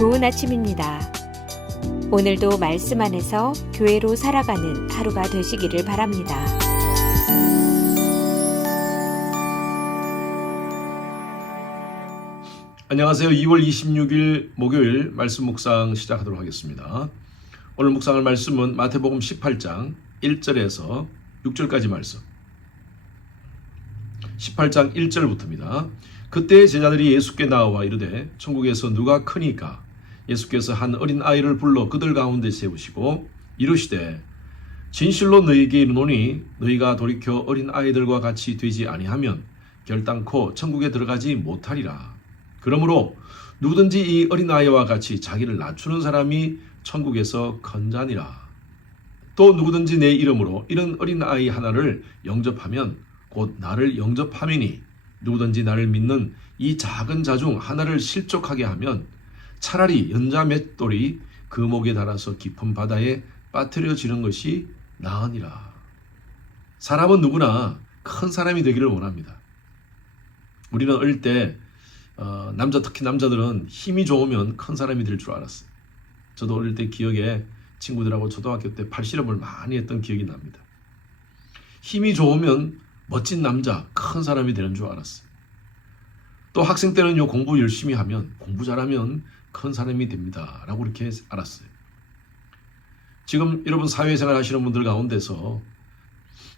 좋은 아침입니다. 오늘도 말씀 안에서 교회로 살아가는 하루가 되시기를 바랍니다. 안녕하세요. 2월 26일 목요일 말씀 묵상 시작하도록 하겠습니다. 오늘 묵상할 말씀은 마태복음 18장 1절에서 6절까지 말씀. 18장 1절부터입니다. 그때 제자들이 예수께 나와 이르되 천국에서 누가 크니까? 예수께서 한 어린 아이를 불러 그들 가운데 세우시고 이르시되 진실로 너희에게 이르노니 너희가 돌이켜 어린 아이들과 같이 되지 아니하면 결단코 천국에 들어가지 못하리라. 그러므로 누구든지 이 어린아이와 같이 자기를 낮추는 사람이 천국에서 큰 자니라. 또 누구든지 내 이름으로 이런 어린아이 하나를 영접하면 곧 나를 영접함이니 누구든지 나를 믿는 이 작은 자 중 하나를 실족하게 하면 차라리 연자 맷돌이 그 목에 달아서 깊은 바다에 빠뜨려지는 것이 나으니라. 사람은 누구나 큰 사람이 되기를 원합니다. 우리는 어릴 때 특히 남자들은 힘이 좋으면 큰 사람이 될 줄 알았어요. 저도 어릴 때 기억에 친구들하고 초등학교 때 팔씨름을 많이 했던 기억이 납니다. 힘이 좋으면 멋진 남자, 큰 사람이 되는 줄 알았어요. 또 학생 때는요, 공부 열심히 하면, 공부 잘하면 큰 사람이 됩니다 라고 이렇게 알았어요. 지금 여러분 사회생활 하시는 분들 가운데서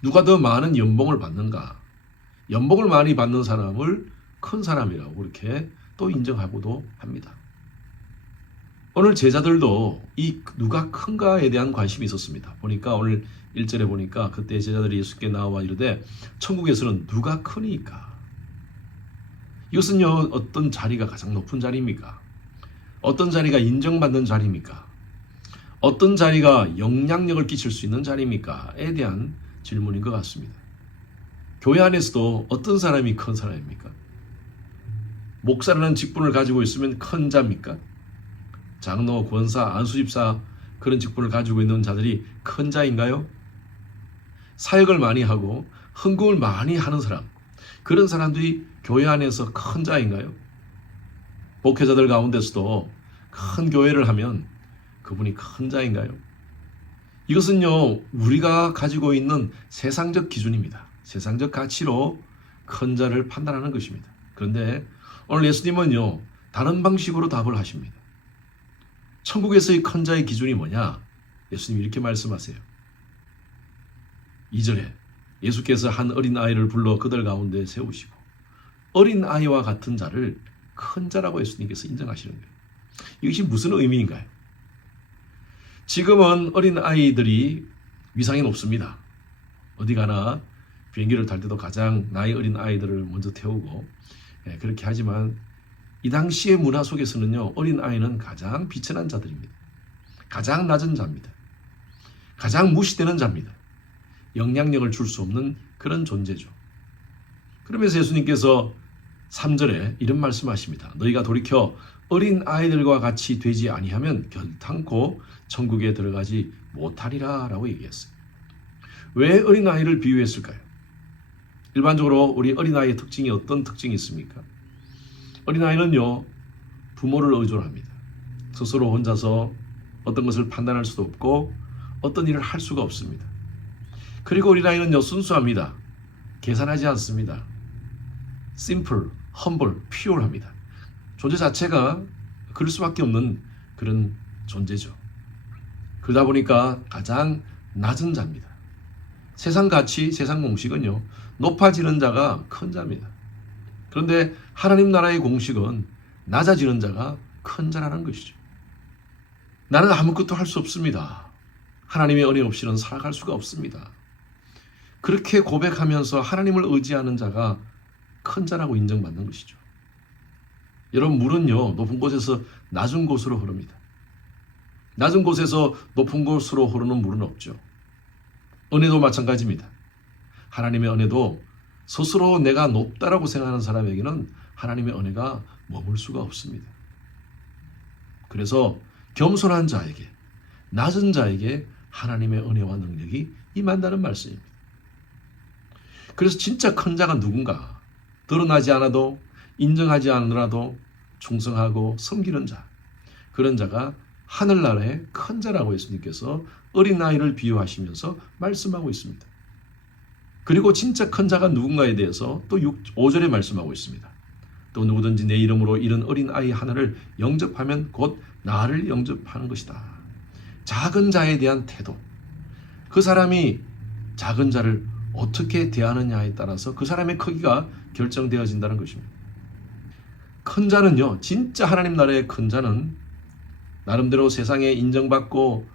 누가 더 많은 연봉을 받는가? 연봉을 많이 받는 사람을 큰 사람이라고 이렇게 또 인정하고도 합니다. 오늘 제자들도 이 누가 큰가에 대한 관심이 있었습니다. 보니까 오늘 1절에 보니까 그때 제자들이 예수께 나와 이르되 천국에서는 누가 크니까? 이것은요, 어떤 자리가 가장 높은 자리입니까? 어떤 자리가 인정받는 자리입니까? 어떤 자리가 영향력을 끼칠 수 있는 자리입니까?에 대한 질문인 것 같습니다. 교회 안에서도 어떤 사람이 큰 사람입니까? 목사라는 직분을 가지고 있으면 큰 자입니까? 장로, 권사, 안수집사 그런 직분을 가지고 있는 자들이 큰 자인가요? 사역을 많이 하고 헌금을 많이 하는 사람, 그런 사람들이 교회 안에서 큰 자인가요? 목회자들 가운데서도 큰 교회를 하면 그분이 큰 자인가요? 이것은요, 우리가 가지고 있는 세상적 기준입니다. 세상적 가치로 큰 자를 판단하는 것입니다. 그런데 오늘 예수님은요, 다른 방식으로 답을 하십니다. 천국에서의 큰 자의 기준이 뭐냐? 예수님이 이렇게 말씀하세요. 2절에 예수께서 한 어린 아이를 불러 그들 가운데 세우시고 어린 아이와 같은 자를 큰 자라고 예수님께서 인정하시는 거예요. 이것이 무슨 의미인가요? 지금은 어린 아이들이 위상이 높습니다. 어디 가나 비행기를 탈 때도 가장 나이 어린 아이들을 먼저 태우고 그렇게 하지만 이 당시의 문화 속에서는요, 어린 아이는 가장 비천한 자들입니다. 가장 낮은 자입니다. 가장 무시되는 자입니다. 영향력을 줄 수 없는 그런 존재죠. 그러면서 예수님께서 3절에 이런 말씀하십니다. 너희가 돌이켜 어린 아이들과 같이 되지 아니하면 결탄코 천국에 들어가지 못하리라 라고 얘기했어요. 왜 어린 아이를 비유했을까요? 일반적으로 우리 어린아이의 특징이 어떤 특징이 있습니까? 어린아이는요, 부모를 의존합니다. 스스로 혼자서 어떤 것을 판단할 수도 없고 어떤 일을 할 수가 없습니다. 그리고 어린아이는요, 순수합니다. 계산하지 않습니다. simple, humble, pure합니다. 존재 자체가 그럴 수밖에 없는 그런 존재죠. 그러다 보니까 가장 낮은 자입니다. 세상 가치, 세상 공식은요, 높아지는 자가 큰 자입니다. 그런데 하나님 나라의 공식은 낮아지는 자가 큰 자라는 것이죠. 나는 아무것도 할 수 없습니다. 하나님의 은혜 없이는 살아갈 수가 없습니다. 그렇게 고백하면서 하나님을 의지하는 자가 큰 자라고 인정받는 것이죠. 여러분, 물은요, 높은 곳에서 낮은 곳으로 흐릅니다. 낮은 곳에서 높은 곳으로 흐르는 물은 없죠. 은혜도 마찬가지입니다. 하나님의 은혜도 스스로 내가 높다라고 생각하는 사람에게는 하나님의 은혜가 머물 수가 없습니다. 그래서 겸손한 자에게, 낮은 자에게 하나님의 은혜와 능력이 임한다는 말씀입니다. 그래서 진짜 큰 자가 누군가? 드러나지 않아도, 인정하지 않으라도 충성하고 섬기는 자, 그런 자가 하늘나라의 큰 자라고 예수님께서 어린아이를 비유하시면서 말씀하고 있습니다. 그리고 진짜 큰 자가 누군가에 대해서 또 5절에 말씀하고 있습니다. 또 누구든지 내 이름으로 이런 어린아이 하나를 영접하면 곧 나를 영접하는 것이다. 작은 자에 대한 태도, 그 사람이 작은 자를 어떻게 대하느냐에 따라서 그 사람의 크기가 결정되어진다는 것입니다. 큰 자는요, 진짜 하나님 나라의 큰 자는 나름대로 세상에 인정받고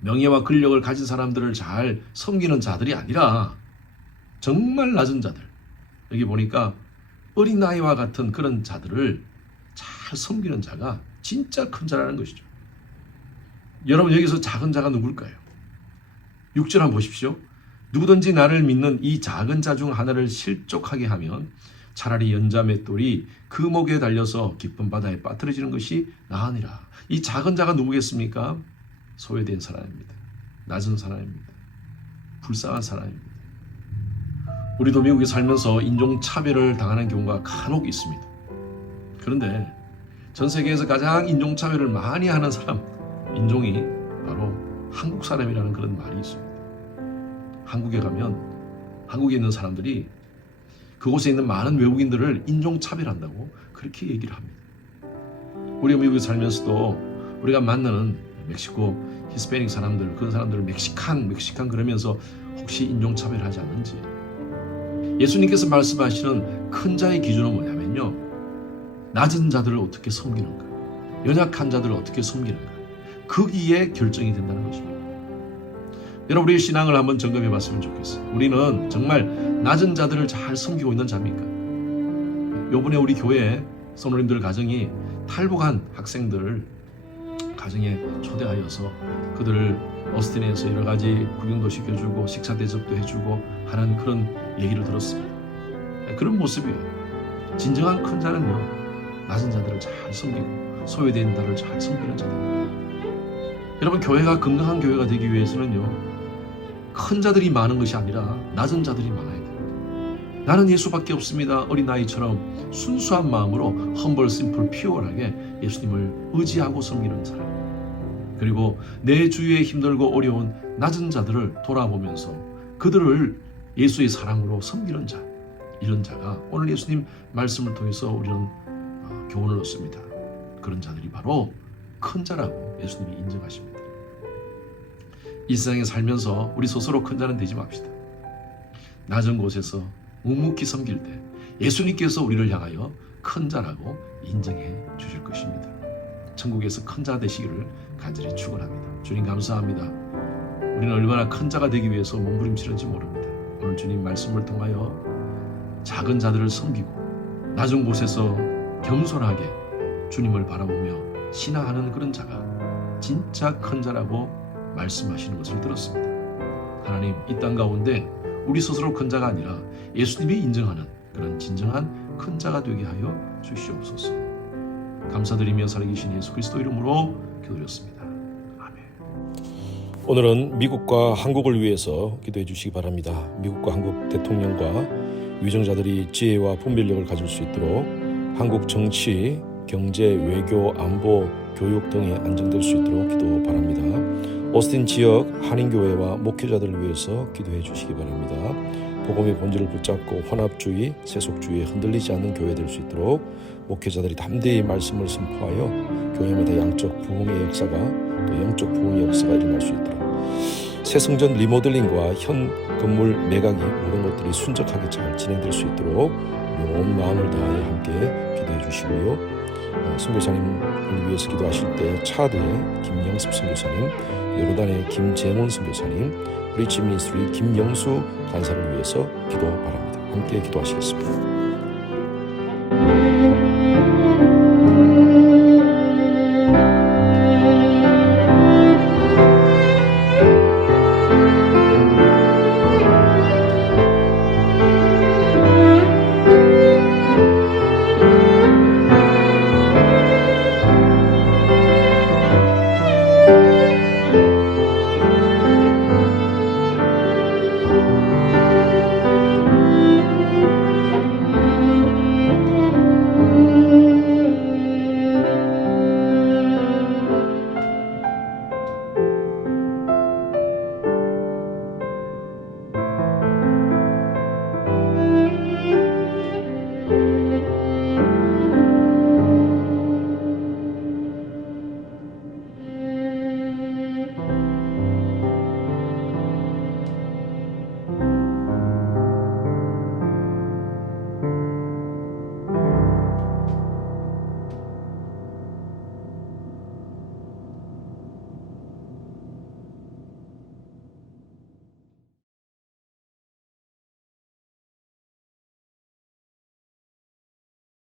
명예와 권력을 가진 사람들을 잘 섬기는 자들이 아니라 정말 낮은 자들, 여기 보니까 어린아이와 같은 그런 자들을 잘 섬기는 자가 진짜 큰 자라는 것이죠. 여러분, 여기서 작은 자가 누굴까요? 6절 한번 보십시오. 누구든지 나를 믿는 이 작은 자 중 하나를 실족하게 하면 차라리 연자 맷돌이 그 목에 달려서 깊은 바다에 빠뜨려지는 것이 나으니라. 이 작은 자가 누구겠습니까? 소외된 사람입니다. 낮은 사람입니다. 불쌍한 사람입니다. 우리도 미국에 살면서 인종차별을 당하는 경우가 간혹 있습니다. 그런데 전 세계에서 가장 인종차별을 많이 하는 사람, 인종이 바로 한국 사람이라는 그런 말이 있습니다. 한국에 가면 한국에 있는 사람들이 그곳에 있는 많은 외국인들을 인종차별한다고 그렇게 얘기를 합니다. 우리가 미국에 살면서도 우리가 만나는 멕시코 히스패닉 사람들, 그런 사람들을 멕시칸 그러면서 혹시 인종차별하지 않는지. 예수님께서 말씀하시는 큰 자의 기준은 뭐냐면요, 낮은 자들을 어떻게 섬기는가, 연약한 자들을 어떻게 섬기는가, 거기에 결정이 된다는 것입니다. 여러분, 우리의 신앙을 한번 점검해 봤으면 좋겠어요. 우리는 정말 낮은 자들을 잘 섬기고 있는 자입니까? 요번에 우리 교회 성도님들 가정이 탈북한 학생들을 가정에 초대하여서 그들을 어스틴에서 여러 가지 구경도 시켜주고 식사 대접도 해주고 하는 그런 얘기를 들었습니다. 그런 모습이에요. 진정한 큰 자는요, 낮은 자들을 잘 섬기고 소외된 자를 잘 섬기는 자입니다. 여러분, 교회가 건강한 교회가 되기 위해서는요, 큰 자들이 많은 것이 아니라 낮은 자들이 많아야 돼요. 나는 예수밖에 없습니다. 어린아이처럼 순수한 마음으로 험벌 심플 피어하게 예수님을 의지하고 섬기는 사람, 그리고 내 주위에 힘들고 어려운 낮은 자들을 돌아보면서 그들을 예수의 사랑으로 섬기는 자, 이런 자가 오늘 예수님 말씀을 통해서 우리는 교훈을 얻습니다. 그런 자들이 바로 큰 자라고 예수님이 인정하십니다. 이 세상에 살면서 우리 스스로 큰 자는 되지 맙시다. 낮은 곳에서 묵묵히 섬길 때 예수님께서 우리를 향하여 큰 자라고 인정해 주실 것입니다. 천국에서 큰 자 되시기를 간절히 축원합니다. 주님 감사합니다. 우리는 얼마나 큰 자가 되기 위해서 몸부림치는지 모릅니다. 오늘 주님 말씀을 통하여 작은 자들을 섬기고 낮은 곳에서 겸손하게 주님을 바라보며 신앙하는 그런 자가 진짜 큰 자라고 말씀하시는 것을 들었습니다. 하나님, 이 땅 가운데 우리 스스로 큰 자가 아니라 예수님이 인정하는 그런 진정한 큰 자가 되게 하여 주시옵소서. 감사드리며 살아계신 예수 그리스도 이름으로 기도드렸습니다. 아멘. 오늘은 미국과 한국을 위해서 기도해 주시기 바랍니다. 미국과 한국 대통령과 위정자들이 지혜와 분별력을 가질 수 있도록 한국 정치, 경제, 외교, 안보, 교육 등이 안정될 수 있도록 기도 바랍니다. 오스틴 지역 한인교회와 목회자들을 위해서 기도해 주시기 바랍니다. 복음의 본질을 붙잡고 혼합주의, 세속주의에 흔들리지 않는 교회 될 수 있도록 목회자들이 담대히 말씀을 선포하여 교회마다 양적 부흥의 역사가, 또 영적 부흥의 역사가 일어날 수 있도록 새 성전 리모델링과 현 건물 매각이 모든 것들이 순적하게 잘 진행될 수 있도록 우리 온 마음을 다하여 함께 기도해 주시고요. 선교사님을 위해서 기도하실 때 차드의 김영습 선교사님, 요르단의 김재몬 선교사님, 리치 미니스트리 김영수 간사를 위해서 기도 바랍니다. 함께 기도하시겠습니다.